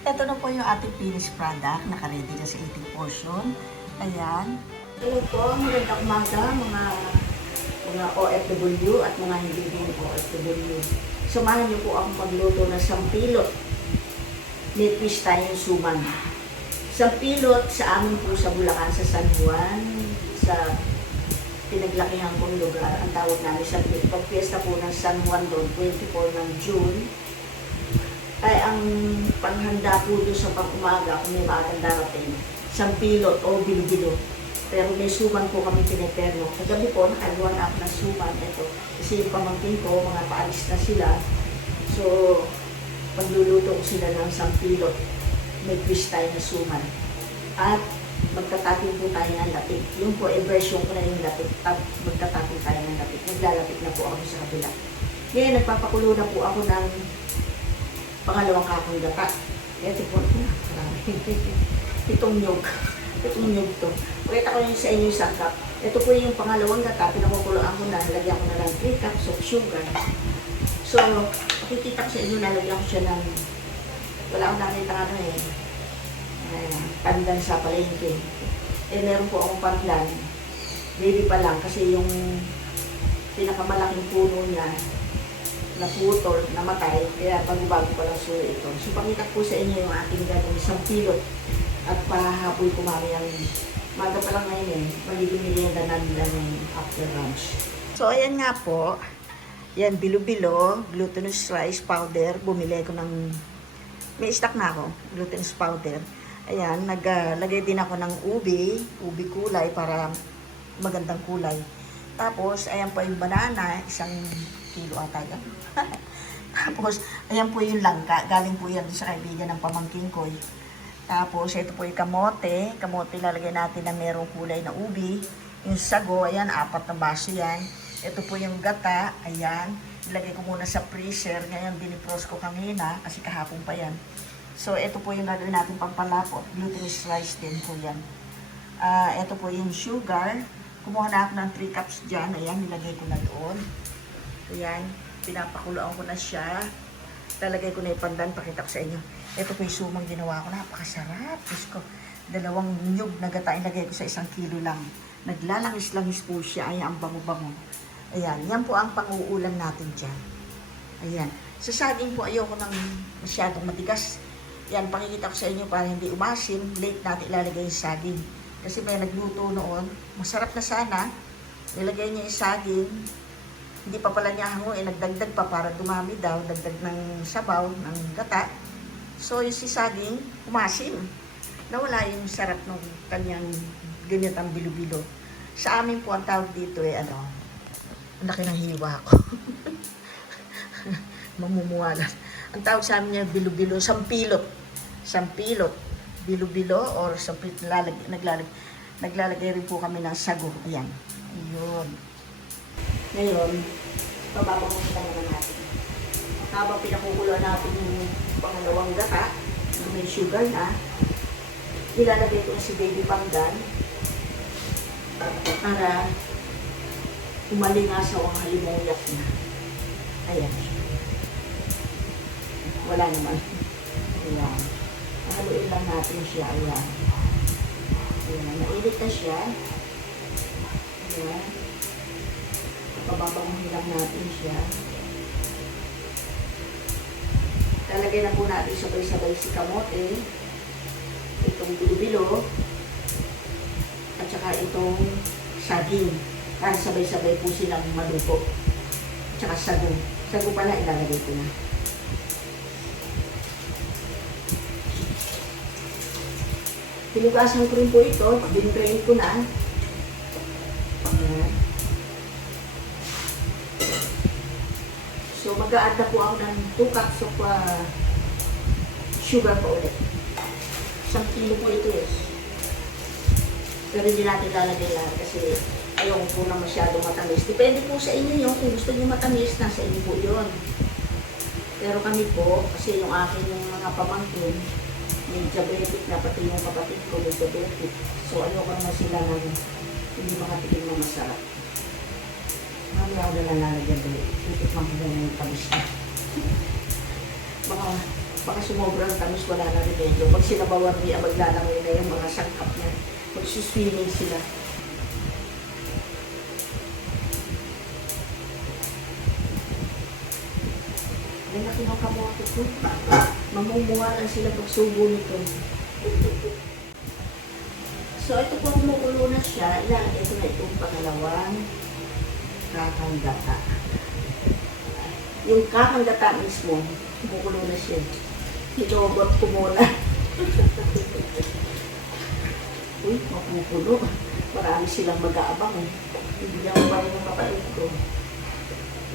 Ito na po yung ating finished product. Naka-ready na sa eating portion. Ayan. Hello po, magandang umaga mga OFW at mga hindi din OFW. Samahan niyo po akong magluto ng sampilot. May twist tayong suman. Sampilot sa amin po sa Bulacan, sa San Juan, sa pinaglakihan kong lugar. Ang tawag namin sampilot. Pag-fiesta po ng San Juan doon, 24 ng June. Ay ang panghanda po doon sa pang-umaga kung may maagang darating, sampilot o bilo-bilo. Pero may suman po kami piniperno. Kagabi po, nakagawa na ako ng suman. Ito, kasi yung pamangkin ko, mga paalis na sila. So, pagluluto ko sila ng sampilot. May twist tayo na suman. At magtatapin po tayo ng lapik. Yung po, version ko na yung lapik. At magtatapin tayo ng lapik. Naglalapik na po ako sa kabila. Ngayon, nagpapakulo na po ako ng pangalawang kakong gata. Ito po, itong nyog. Itong nyog to. Pakita ko yun sa inyo sa cup. Ito po yung pangalawang gata. Pinakukuloan ko na. Lagyan ko na lang 3 cups of sugar. So, makikita ko sa inyo, lalagyan ko siya ng, wala akong nakita ka na pandan sa palengke. Meron po akong pandan. Baby pa lang kasi yung pinakamalaking puno niya naputol, namatay, kaya bago-bago pa lang suyo ito. So, pakita po sa inyo yung ating gagawin sampilot at pahahapoy ko mamayang maga pa lang ngayon magiging merienda na nila ng after lunch. So, ayan nga po, yan, bilo-bilo, glutinous rice powder, bumili ko ng, may stock na ako, glutinous powder. Ayan, naglagay din ako ng ubi kulay para magandang kulay. Tapos, ayan po yung banana, 1 kilo ata yan. Tapos, ayan po yung langka. Galing po yan sa kaibigan ng pamangkin ko. Tapos, ito po yung kamote. Kamote lalagay natin na merong kulay na ubi. Yung sago, ayan, 4 na baso yan. Ito po yung gata, ayan. Ilagay ko muna sa freezer. Ngayon, dinipros ko kanina kasi kahapon pa yan. So, ito po yung gagawin natin pampalapot. Glutinous rice din po yan. Ito po yung sugar. Kumuha na ako ng 3 cups dyan. Ayan, nilagay ko na doon. Ayan, pinapakuloan ko na siya. Lalagay ko na yung pandan, pakita ko sa inyo. Ito po yung sumang ginawa ko, napakasarap. Diyos ko, 2 nyug na gata, ilagay ko sa 1 kilo lang. Naglalangis-langis po siya, ayan, ang bango-bango. Ayan, yan po ang pang-uulam natin dyan. Ayan, sa saging po ayoko nang masyadong matigas. Yan, pakikita ko sa inyo para hindi umasim, late natin ilalagay yung saging. Kasi may nagluto noon, masarap na sana, nilagay niya yung saging, hindi pa pala niya hanguin, nagdagdag pa para dumami daw, dagdag ng sabaw, ng gata. So, yung si saging, umasim. Nawala yung sarap ng kanyang ganitang bilo-bilo. Sa amin po, ang tawag dito ang laki ng hiwa ko. Mamumuwalan. Ang tawag sa amin niya, bilo-bilo, sampilot. Sampilot. Bilo-bilo or sampilot, naglalagay rin po kami ng sago. Ayan. Ayun. Ngayon, bababangunin naman natin. Habang pinakukuloan natin yung pangalawang gata, may sugar na, ilalagay ko na si baby pandan para umalingasaw ang halimuyak na. Ayan. Wala naman. Ayan. Haluin lang natin siya. Ayan. Ayan. Mainit na siya. Ayan. Pababanguhin lang natin siya. Lalagay na po natin sabay-sabay si kamote, itong bilo-bilo, at saka itong saging. Para sabay-sabay po silang maluto. At saka sago. Sago pala ilalagay ko na. Pinugasan ko rin po ito. Bin-drain ko na. Ayan. So, mag-a-add na po ako ng 2 cups of sugar pa ulit. 1 kilo po ito Pero hindi natin lalagay lahat kasi ayaw po na masyadong matamis. Depende po sa inyo yun. Kung gusto nyo matamis, nasa inyo po yun. Pero kami po, kasi yung akin yung mga pamangkin, may diabetic na, pati yung kapatid ko may diabetic. So, ayaw ko naman sila ng hindi makatikim na masarap. Mamaya ako na lalagyan doon. Titikman ko na yung tamis na. Baka Baka sumobrang tamis, wala na remedyo. Pag sinabawan niya, maglalangoy na yung mga sangkap niya. Magsuswimming sila. Ay, laki ng kamote ko. Mamumuha lang sila pag subo nito. So, ito po kumukulo na siya. Ilalagay ko na itong pangalawang kakanggata. Yung kakanggata mismo, kumukulo na siya. Hinobot ko muna. Uy, makukulo. Marami silang mag-aabang. Hindi lang pa rin ang kapatid ko.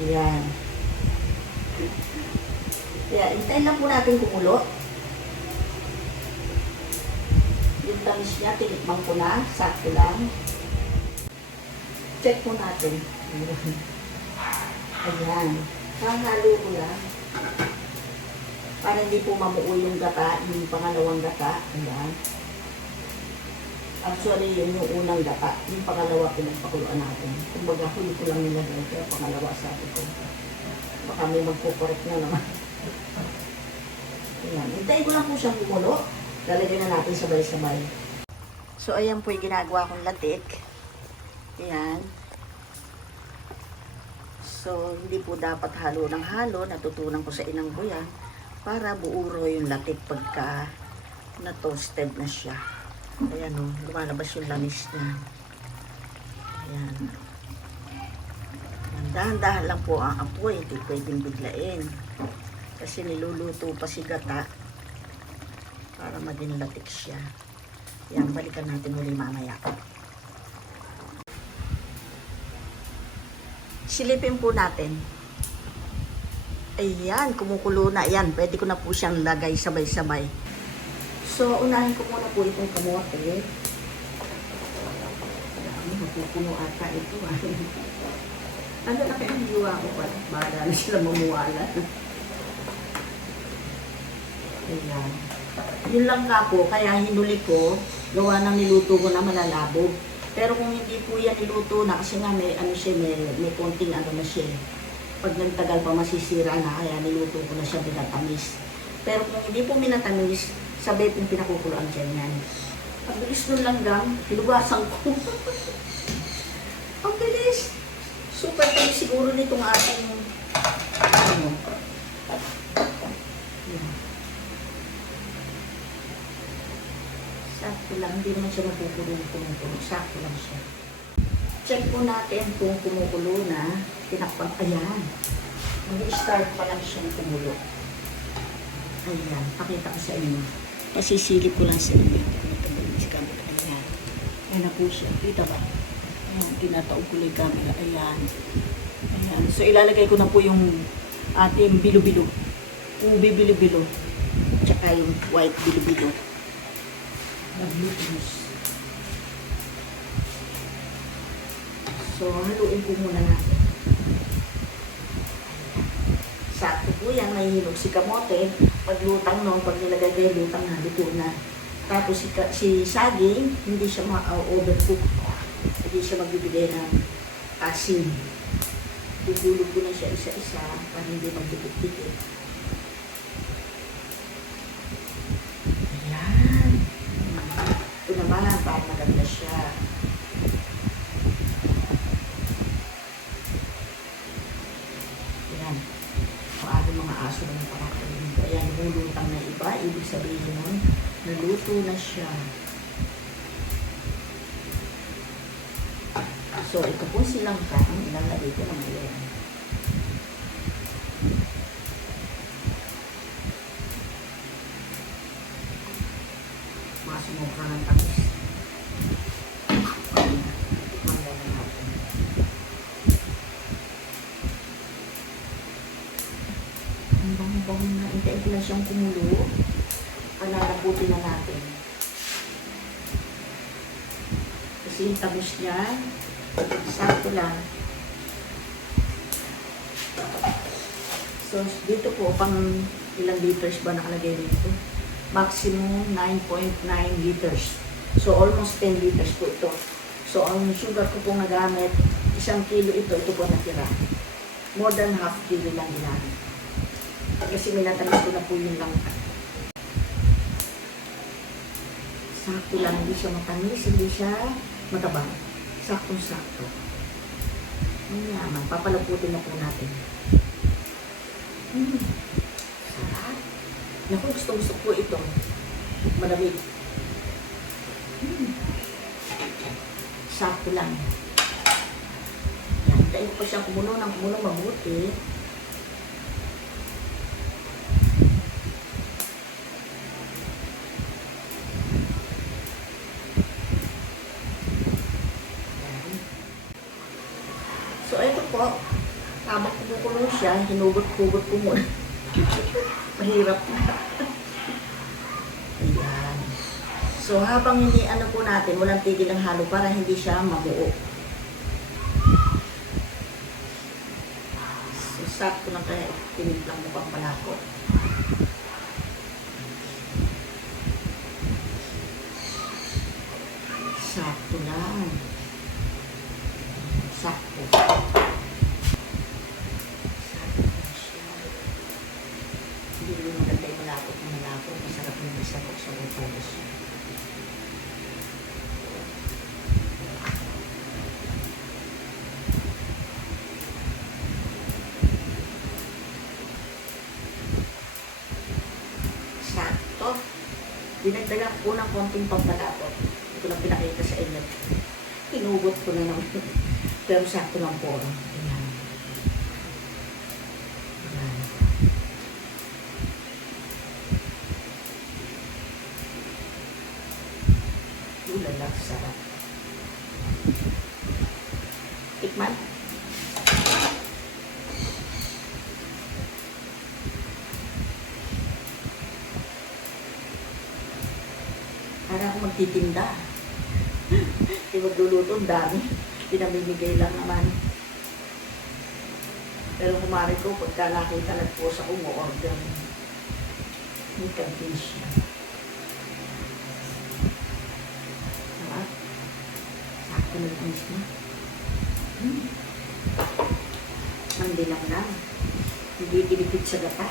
Ayan. Kaya, hintayin lang po natin kumulo. Yung tamis niya, tinikman ko na. Sakto lang. Check po natin. Ayan. Halo ko lang. Para hindi po mamuo yung gata, yung pangalawang gata. Ayan. Actually, yun yung unang gata. Yung pangalawa, pinagpakuluan natin. Kumbaga, huli ko lang nilagay. Kaya pangalawa sabi ko. Baka may magkukorek na naman. Ayan. Hintayin ko lang po siyang kumulo. Lalagyan na natin sabay-sabay. So, ayan po yung ginagawa kong latik. Ayan. So, hindi po dapat halo ng halo. Natutunan ko sa inang ko yan. Para buuro yung latik pagka na-toasted na siya. Ayan o, lumalabas yung lamis niya. Ayan. Dahan-dahan lang po ang apoy. Hindi pwedeng biglain. Kasi niluluto pa si gata. Para maging latik siya. Yan, balikan natin muli mamaya. Silipin po natin. Ayan, kumukulo na. Ayan, pwede ko na po siyang lagay sabay-sabay. So, unahin ko muna po itong kamote. Mapupuno ata ito. Ano na kaya ang hiwa ko pa? Bala na sila mamuwala. Ayan. Yun lang nga po, kaya hinuli ko, gawa ng niluto ko na malalabo. Pero kung hindi po yan niluto na, kasi nga may, ano siya, may konting ano na siya. Pag nagtagal pa masisira na, kaya niluto ko na siya minatamis. Pero kung hindi po minatamis, sabay pong pinakukuloan dyan yan. Ang bilis nun lang gang, hilugasan ko. Ang bilis. Super tayo siguro nitong ating, ano, yan. Sakto lang, hindi naman siya mapukulong-kulong. Sakto lang siya. Check po natin kung kumukulo na. Tinakpan, ayan. Mag-start pa lang siyang kumulo. Ayan, pakita ko sa inyo. Pasisilip ko lang sa inyo. Ayan. Ayan na po siya. Kita ba? Ayan, tinataog ko lang yung camera. Ayan. Ayan. So, ilalagay ko na po yung ating bilo-bilo. Ubi bilo-bilo. Tsaka yung white bilo-bilo. Naglutos. So, haluin po muna natin. Sakto po yan, may hinog si kamote. Pag lutang noon, pag nilagay kayo lutang na, luto na. Tapos si saging, hindi siya ma-overcook. Hindi siya magbibigay ng asin. Bubulog ko na siya isa-isa para hindi magdikit-dikit. Ito naman, para maganda siya. Ayan. Ang ating mga aso na napakakain. Ayan, hulutang na iba. Ibig sabihin nun, naluto na siya. So, ito po silang ang ilalagay ko na ngayon. Sumobra ng tamis. Ang bango-bango na. Hintayin ko lang siyang kumulo. Pananabutin na natin. Kasi yung tamis niya, sakto lang. So, dito po, pang ilang liters ba nakalagay dito? Maximum 9.9 liters. So, almost 10 liters po ito. So, ang sugar ko pong nagamit, 1 kilo ito po natira. More than half kilo lang ginamit. Kasi minatamis ko na po yung langka. Sakto lang, hindi siya matamis, hindi siya matabang. Saktong-sakto. Ang yaman, papalaputin na po natin. Sarap. Naku, gusto po ito. Malamig. Sakto lang. Yan, tayo pa siyang kumulo ng kumulo mabuti. So, ito po, habang kumukulo siya, hinugot-hugot ko muna. Mahirap na. Ayan. So, habang hindi ano po natin, walang tigil ng halo para hindi siya mabuo. So, sakto lang kaya tinimplang mo pang palako. Sakto lang. Sakto. Hindi mo maganda yung malapot na malapot. Masarap yung masarap sa utos. Sakto. Dinagdagan ko ng konting pampalapot. Ito lang pinakita sa inyo. Hinugot ko na naman. Pero sakto lang po. Ayan. Ayan. Ulala, sarap. Tikman. Para ako magtitinda. Di magluluto, ang dami. Pinamimigay lang naman. Pero kumari ko, pagka nakita na po sa umu-order, may convince siya. Diba? Sakto na yung na. Mandi lang lang. Hindi tinipid sa gata.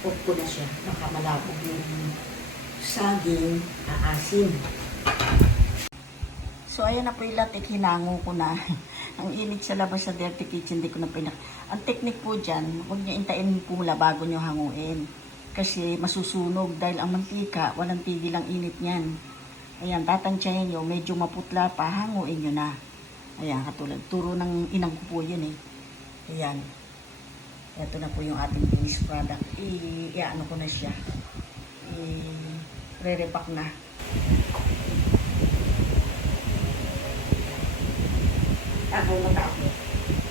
Huwag ko na siya. Baka malabog yung saging, aasim. So, ayan na po yung latik. Hinango ko na. Ang init sa labas sa dirty kitchen, hindi ko na pinak... Ang technique po dyan, huwag nyo intain pula bago nyo hanguin. Kasi masusunog dahil ang mantika, walang tigil ang init niyan. Ayan, tatansyahin nyo, medyo maputla pa, hanguin nyo na. Ayan, katulad. Turo ng inang ko po yun eh. Ayan. Ito na po yung ating finished product. I-ano ko na siya. I-re-repack na. Ako matako.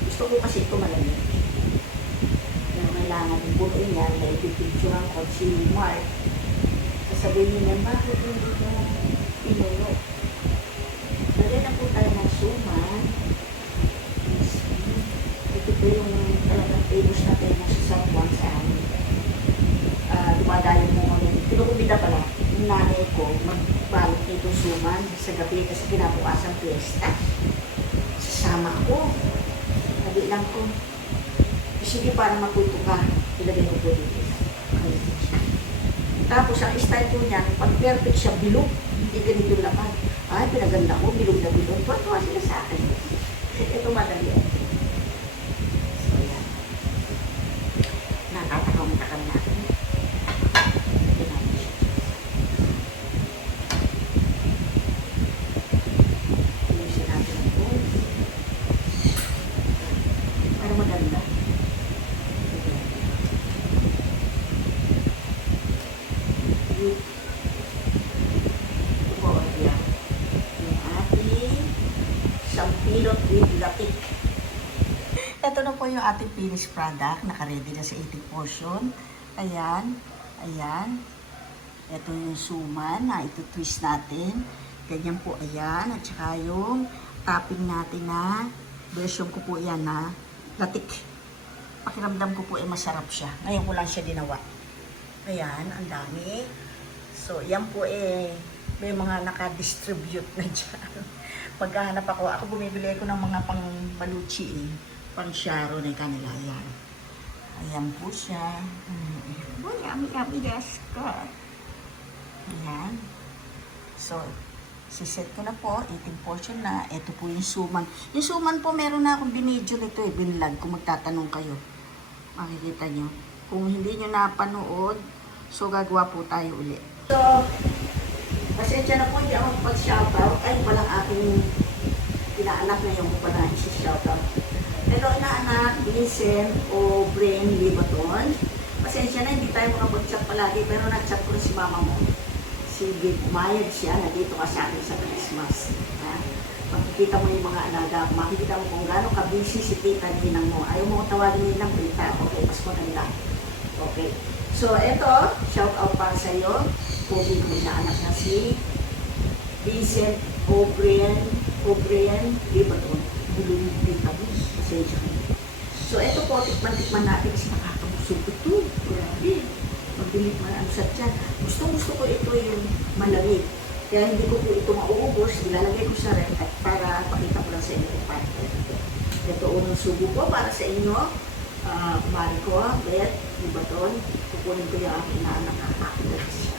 Gusto ko kasi ito malamig. Yung kailangan yung punuin yan, may pipicturean ko si Mark. Sasabihin niya, bakit hindi ko pinuno? Lagyan na po tayo ng suman. Ito po yung talagang famous na tayo ng sasabuan sa amin. Dumadayo mo kami. Pinukubida pala, yung nanay ko, magbalot nitong suman sa gabi kasi kinabukasan fiesta. Sasama ako. Sabi lang ko, sige para matuto ka, ilagay ko po dito. Tapos ang style ko niyan, pag perfect siya, bilog, hindi ganito yung laman. Ay, pinaganda ko, bilog na bilog. Tuwa-tuwa sila sa akin. Ito madali. So, yan. Natatakam-takam natin. Ito natin siya. Ilisin natin ito. Para maganda. Pilot with latik. Ito na po yung ating finished product. Naka-ready na sa 80 portion. Ayan. Ayan. Ito yung suman na ito-twist natin. Ganyan po. Ayan. At saka yung topping natin na version ko po yan na latik. Pakiramdam ko po masarap siya. Ngayon ko lang siya ginawa. Ayan. Ang dami. So, yan po May mga naka-distribute na dyan. Pagkahanap ako bumibili ko ng mga pang Manucci eh. Pang Sharon ay kanila. Ayan. Ayan po siya. Oh, yummy, yes ka. Ayan. So, siset ko na po. 18 portion na. Ito po yung suman. Yung suman po, meron na akong binidyo nito eh. Binlag kung magtatanong kayo. Makikita nyo. Kung hindi nyo napanood, so gagawa po tayo ulit. So, pasensya na po, hindi ako pag-shoutout. Ay, walang aking inaanak na yung pa na isi-shoutout. Pero inaanak, Vincent o Brain Libaton. Pasensya na, hindi tayo makapag-chat palagi, pero nag-chat ko na si mama mo. Si Big Mayad siya, nandito ka sa akin sa Christmas. Ha? Makikita mo yung mga alaga, makikita mo kung gano'ng ka-busy si tita ninang mo. Ayaw mo tawagin nilang Rita. Okay, mas maganda. Okay. So, eto, shout out para sa iyo. Pogi ko na anak na si Vincent O'Brien Libaton. Bulong-bulong mo. Pasensya ka. So, eto po, tikman natin kasi nakakabusog ito. Grabe. Pagdilit man ang satyan. Gusto ko ito yung malamig. Kaya hindi ko po ito mauubos. Ilalagay ko sa ref at para pakita ko lang sa inyo kung paano. Ito unang subo ko para sa inyo. Mariko, Beth, Libaton. Kukunin ko yung aking inaanak na siya.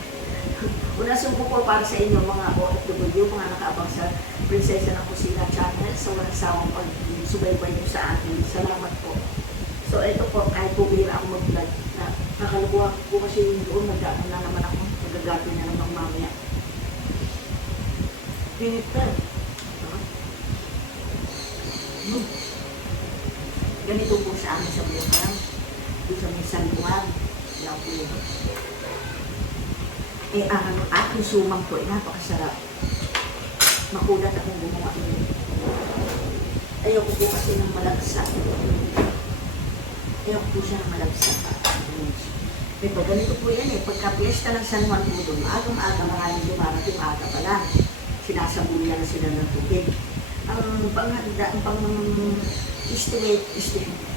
Unang subo ko para sa inyo mga OFW, mga nakaabang sa Prinsesa ng Kusina Channel sa walang sawang pag-subaybay nyo sa akin. Salamat po. So ito po, kahit po bihira ako mag-vlog, nakaluwa po kasi yung doon, nagdaan na naman ako, nagagato na naman mamaya. Pinita. Ganito po sa amin sa Bulacan. Doon sa may Sanbuan. Wala po yun. Aking sumang po, napakasarap. Makulat akong gumawa yun. Ayoko po kasi ng malagsak. Ayoko po siya ng malagsak. Ito, ganito po yan eh. Pagka-fiesta ng San Juan po doon, maagang-aga, maraming dumarating aga pa lang. Sinasabuyan na sila ng tubig. Ang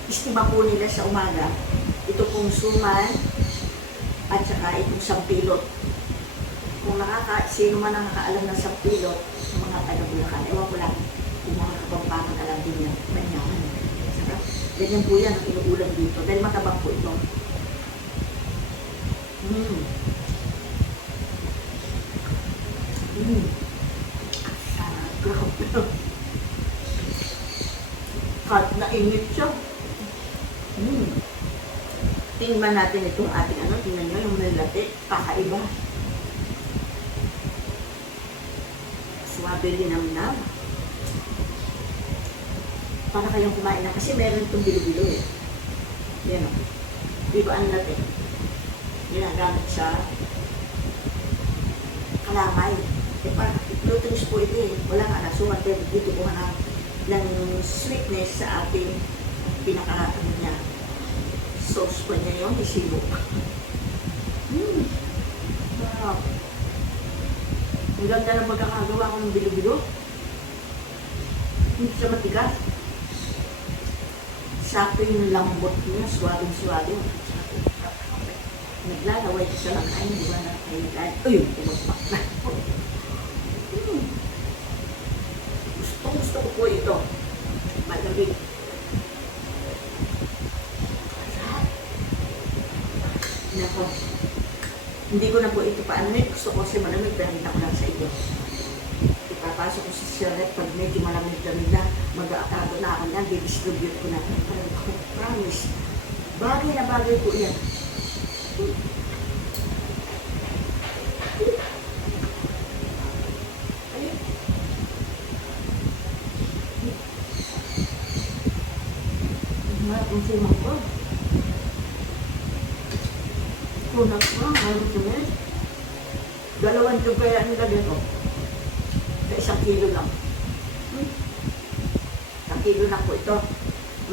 estima po nila sa umaga, ito pong suman at saka itong sampilot. Kung sino man ang nakakaalam ng sampilot, sa mga taga-Bulacan, ewan ko lang kung mga kapampangan alam din yan, manyaman. Ganyan po yan ang inuulam dito dahil matabang po ito. Kahit nainit siya. Tingnan natin itong ating tingnan nyo yung nilati, kakaiba. Suwabe linamnam. Para kayong kumain na, kasi meron itong bilo-bilo eh. Yan o. Ibaan natin. Ginagamit sa kalamay. Parang glutinous po ito eh. Wala nga nasuman, pero dito po ng sweetness sa ating niya. Sauce pa niya yung isilo. Wow. Ang ganda ng pagkakagawa ko ng bilo-bilo. Hindi siya matigas. Sakto yung lambot niya, suwabing-suwabing. Naglalaway ko siya lang kain, di ba na kain? Uy, tumagpak na. Gusto ko po ito. Malamig. Nako. Hindi ko na po ito paanonin. Gusto ko kasi malamig, pinakita ko lang sa iyo. Ipapasok ko sa siret pag medyo malamig-lamig na, mag-aakado na ako niyan, didistribute ko na. Promise. Bagay na bagay po yan. Ang sumang ko. Tunak mo, mayroon tumis. 2 tube kaya nilagay ko. Sa 1 kilo lang. 1 kilo lang po ito.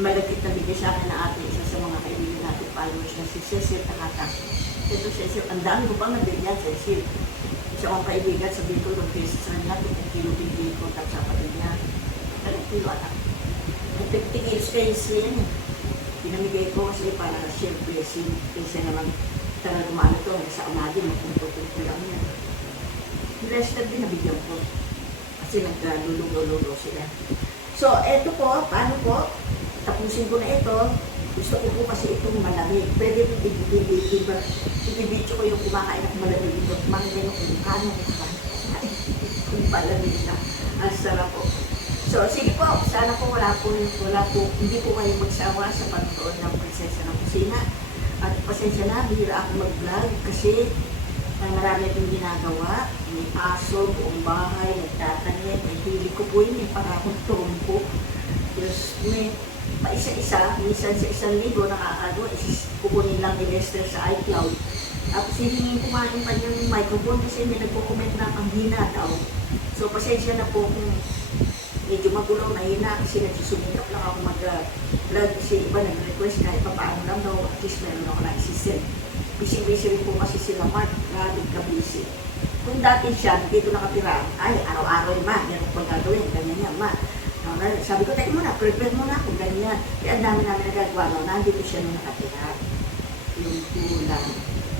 Malagkit na bigay sa akin na ate, isa sa mga kaibigan natin followers na si Cecil Takata. Ito Cecil, ang dami ko pang nabigyan Cecil. Isa akong kaibigan, sabihin ko mag-face sa kanya, 50 kilo bigay ko, tapos sa kapatid niya. 2 kilo anak. 50 kilos kayo siya yan eh. Pinamigay ko kasi para share blessing. Kasi naman talagang kumano ito, sa umaga, magpunto-punto lang yan. Lester din nabigyan ko. Kasi naglululo-lulo sila. So, eto po, paano po? Tapusin ko na ito. Gusto ko po kasi itong malamig. Pwede po i-video ko yung kumakain at malamig ito. Makikita nyo kung paano kumakain. Kung malamig na. Ang sarap po. So, sige po. Sana po hindi po kayo magsawa sa panonood ng Prinsesa ng Kusina. At pasensya na, bihira ako mag-vlog kasi marami akong ginagawa. May aso, buong bahay, nagtatanim. May hilig ko po yun, may parang trumpo. Tapos may isa-isa, minsan sa 1,000 nakakagawa, kukunin lang ni Lester sa iCloud. Tapos hihingin kumain pa niya ng microphone kasi may nagko-comment na ang hina daw. So pasensya na po kung medyo magulo na hina kasi nagsusumikap lang ako mag-vlog kasi iba nag-request kahit pa paano lang daw at least meron ako na isisend. Busy-busy rin po kasi sila Mark, grabe ka busy. Kung dati siya, dito nakatira, ay araw-araw yung ma, meron pang gagawin, ganyan yan ma. Sabi ko, teka muna, prepare muna ako, ganyan. Kaya ang dami namin nagagawa, no, nandito siya nung nakatira. Yung tulang.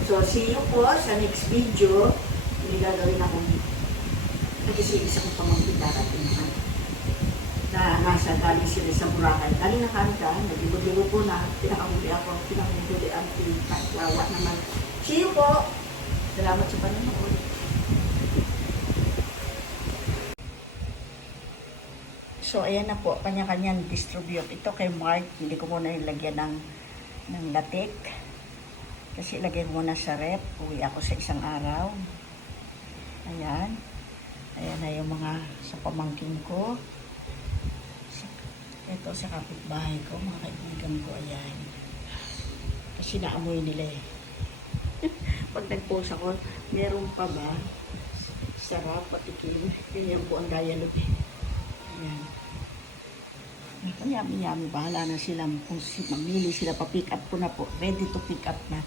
So, see you po sa next video. May gagawin akong nag-isibis akong pamangkin darating naman. Na nasa galing sila sa Boracay. Galing na kanta, nag-ibo-dibo po na, pinakahuli ang pinakwawa naman. See you po! Salamat sa panonood. So, ayan na po, kanya-kanyang distribute. Ito kay Mark, hindi ko muna yung lagyan ng latik. Kasi lagyan ko muna sa rep. Uwi ako sa isang araw. Ayan. Ayan na yung mga sa pamangkin ko. Ito sa kapitbahay ko, mga kaibigan ko. Ayan. Kasi naamoy nila eh. Pag nag-post ako, meron pa ba? Sarap, patikim. Ganyan po ang dialogue. Ayan. Yummy-yummy. Bahala na sila. Kung mamili sila, pa-pick up ko na po. Ready to pick up na.